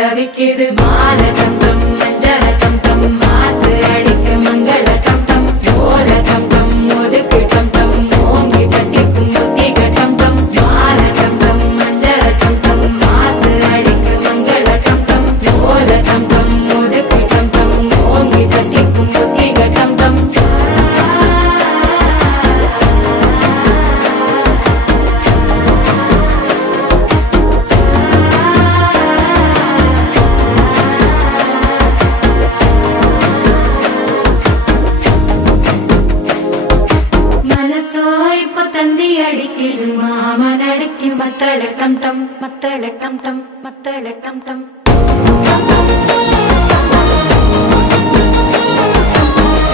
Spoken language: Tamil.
தவிக்குது மாலை டம் டம் மஞ்சள டம் டம் மாத்து அடிக்க மங்கள டம் டம் ஓல டம் டம் ஒதுக்கு டம் டம் ஓங்கி தட்டிக்கும் புத்திக டம் டம் மாலை டம் டம் மஞ்சள டம் டம் மாத்து அடிக்க மங்கள டம் டம் ஓல டம் டம் ஒதுக்கு டம் டம் ஓங்கி தட்டிக்கும் புத்திக டம் டம் தந்தி அடிக்குது மாமன் அடிக்கு மத்தள டம் டம் மத்தள டம் டம் மத்தள டம் டம்